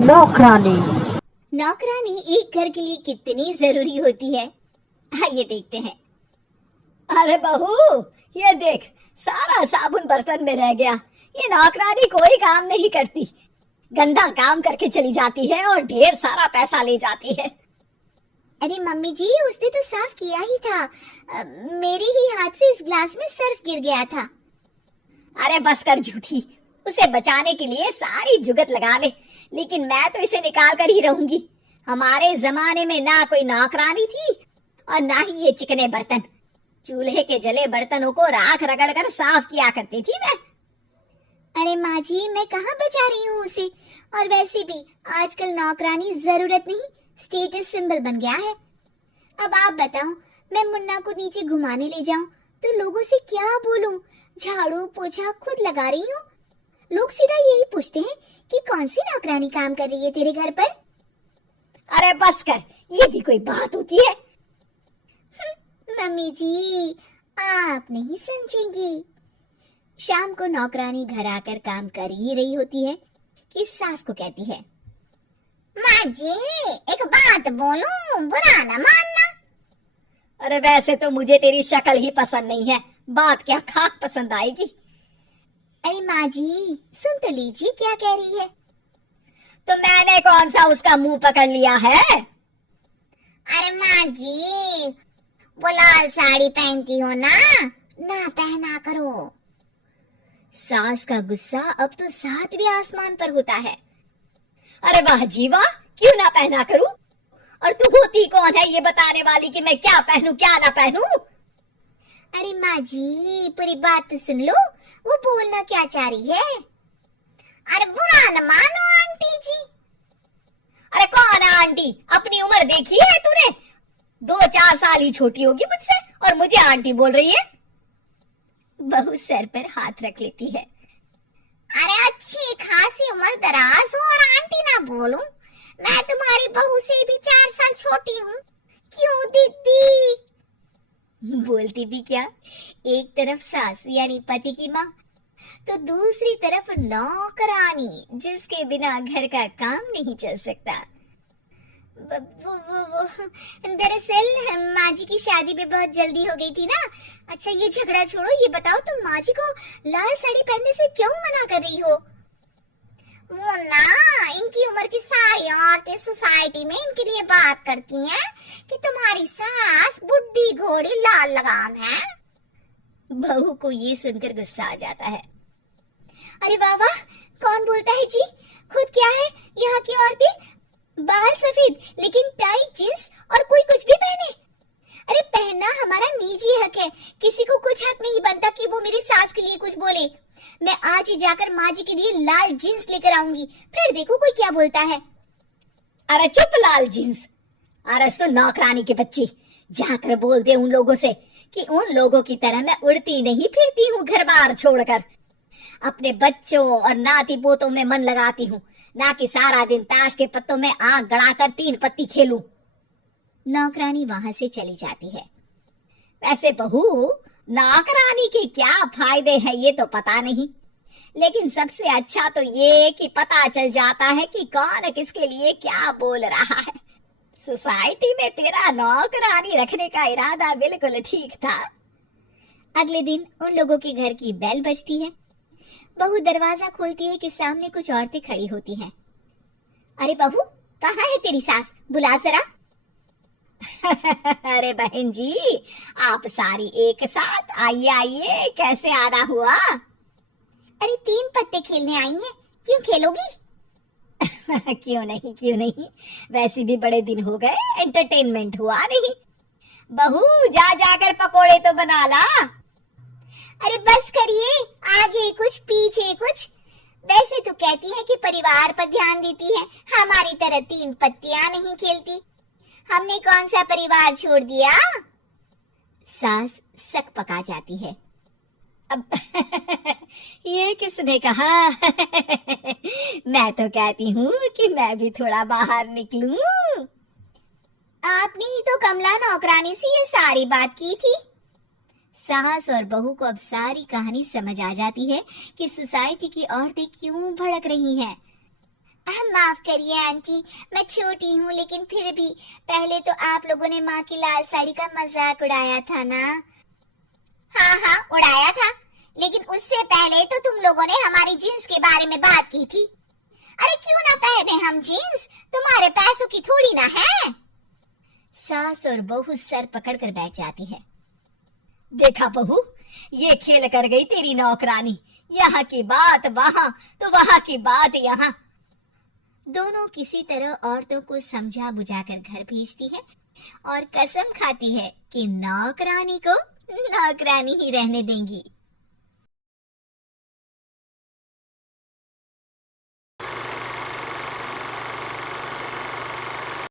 नौकरानी। नौकरानी एक घर के लिए कितनी जरूरी होती है, आइए देखते हैं। अरे बहू, ये देख, सारा साबुन बर्तन में रह गया। ये नौकरानी कोई काम नहीं करती, गंदा काम करके चली जाती है और ढेर सारा पैसा ले जाती है। अरे मम्मी जी, उसने तो साफ किया ही था। मेरे ही हाथ से इस ग्लास में सर्फ गिर गया था। अरे बस कर झूठी, उसे बचाने के लिए सारी जुगत लगा ले, लेकिन मैं तो इसे निकाल कर ही रहूंगी। हमारे जमाने में ना कोई नौकरानी थी और ना ही ये चिकने बर्तन। चूल्हे के जले बर्तनों को राख रगड़ कर साफ किया करती थी मैं। अरे माँ जी, मैं कहाँ बचा रही हूँ उसे। और वैसे भी आजकल नौकरानी जरूरत नहीं, स्टेटस सिंबल बन गया है। अब आप बताओ, मैं मुन्ना को नीचे घुमाने ले जाऊं तो लोगों से क्या बोलूं? झाड़ू पोछा खुद लगा रही हूँ। लोग सीधा यही पूछते हैं कि कौन सी नौकरानी काम कर रही है तेरे घर पर। अरे बस कर, ये भी कोई बात होती है? मम्मी जी, आप नहीं समझेंगी। शाम को नौकरानी घर आकर काम कर ही रही होती है कि सास को कहती है, माँ जी एक बात बोलूं, बुरा न मानना। अरे वैसे तो मुझे तेरी शक्ल ही पसंद नहीं है, बात क्या खाक पसंद आएगी। अरे माँ जी, सुन तो लीजिए क्या कह रही है। तो मैंने कौन सा उसका मुंह पकड़ लिया है? अरे माँ जी, वो लाल साड़ी पहनती हो ना, ना पहना करो। सास का गुस्सा अब तो 7वें आसमान पर होता है। अरे वाह जीवा, क्यों ना पहना करूं? और तू होती कौन है ये बताने वाली कि मैं क्या पहनूं क्या ना पहनूं? अरे माँ जी, पूरी बात तो सुन लो, वो बोलना क्या चाह रही है। अरे बुरा न मानो आंटी जी। अरे कौन है आंटी? अपनी उम्र देखी है तूने? 2-4 साल ही छोटी होगी मुझसे और मुझे आंटी बोल रही है। बहू सर पर हाथ रख लेती है। अरे अच्छी खासी उम्र दराज हो और आंटी ना बोलूं? मैं तुम्हारी बहू से भी 4 साल छोटी हूँ। क्यों दीदी? बोलती भी क्या, एक तरफ सास यानी पति की माँ, तो दूसरी तरफ नौकरानी जिसके बिना घर का काम नहीं चल सकता। वो दरअसल माँ जी की शादी में बहुत जल्दी हो गई थी ना। अच्छा ये झगड़ा छोड़ो, ये बताओ तुम माँ जी को लाल साड़ी पहनने से क्यों मना कर रही हो? वो ना, इनकी उम्र की सारी औरतें सोसाइटी में इनके लिए बात करती हैं कि तुम्हारी सास बुढ़ी घोड़ी लाल लगाम है। बहू को ये सुनकर गुस्सा आ जाता है। अरे वाह वाह, कौन बोलता है जी? खुद क्या है यहाँ की औरतें, बाहर सफेद लेकिन टाइट जींस और कोई कुछ भी पहने। अरे पहनना हमारा निजी हक है, किसी को कुछ हक नहीं बनता कि वो मेरी सास के लिए कुछ बोले। मैं आज ही जाकर माँ जी के लिए लाल जींस लेकर आऊंगी, फिर देखो कोई क्या बोलता है। अरे चुप लाल जींस। अरे सुन नौकरानी के बच्ची, जाकर बोल दे उन लोगों से कि उन लोगों की तरह मैं उड़ती नहीं फिरती हूँ घर बार छोड़कर। अपने बच्चों और नाती पोतों में मन लगाती हूँ, ना कि सारा दिन ताश के पत्तों में आंख गड़ाकर 3 पत्ती खेलूं। नौकरानी वहां से चली जाती है। वैसे बहू, नौकरानी के क्या फायदे हैं ये तो पता नहीं, लेकिन सबसे अच्छा तो ये कि पता चल जाता है कि कौन किसके लिए क्या बोल रहा है। सोसाइटी में तेरा नौकरानी रखने का इरादा बिल्कुल ठीक था। अगले दिन उन लोगों के घर की बेल बजती है। बहू दरवाजा खोलती है कि सामने कुछ औरतें खड़ी होती हैं। अरे बहू, कहाँ है तेरी सास? बुला जरा। अरे बहन जी, आप सारी एक साथ आइए आइए, कैसे आना हुआ? अरे 3 पत्ते खेलने आई हैं, क्यों खेलोगी? क्यों नहीं क्यों नहीं, वैसे भी बड़े दिन हो गए, एंटरटेनमेंट हुआ नहीं। बहू जा जाकर पकोड़े तो बना ला। अरे बस करिए, आगे कुछ पीछे कुछ। वैसे तो कहती है कि परिवार पर ध्यान देती है, हमारी तरह 3 पत्तियां नहीं खेलती। हमने कौन सा परिवार छोड़ दिया? सास सक पका जाती है। अब ये किसने कहा? मैं तो कहती हूँ कि मैं भी थोड़ा बाहर निकलूं। आपने ही तो कमला नौकरानी से ये सारी बात की थी। सास और बहू को अब सारी कहानी समझ आ जाती है कि सोसाइटी की औरतें क्यों भड़क रही हैं। माफ करिए आंटी, मैं छोटी हूँ लेकिन फिर भी पहले तो आप लोगों ने माँ की लाल साड़ी का मजाक उड़ाया था ना। हाँ उड़ाया था, लेकिन उससे पहले तो तुम लोगों ने हमारी जीन्स के बारे में बात की थी। अरे क्यों ना पहने हम जीन्स, तुम्हारे पैसों की थोड़ी ना है। सास और बहू सर पकड़कर बैठ जाती है। देखा बहू, ये खेल कर गई तेरी नौकरानी, यहाँ की बात वहाँ तो वहाँ की बात यहाँ। दोनों किसी तरह औरतों को समझा बुझाकर घर भेजती है और कसम खाती है कि नौकरानी को नौकरानी ही रहने देंगी।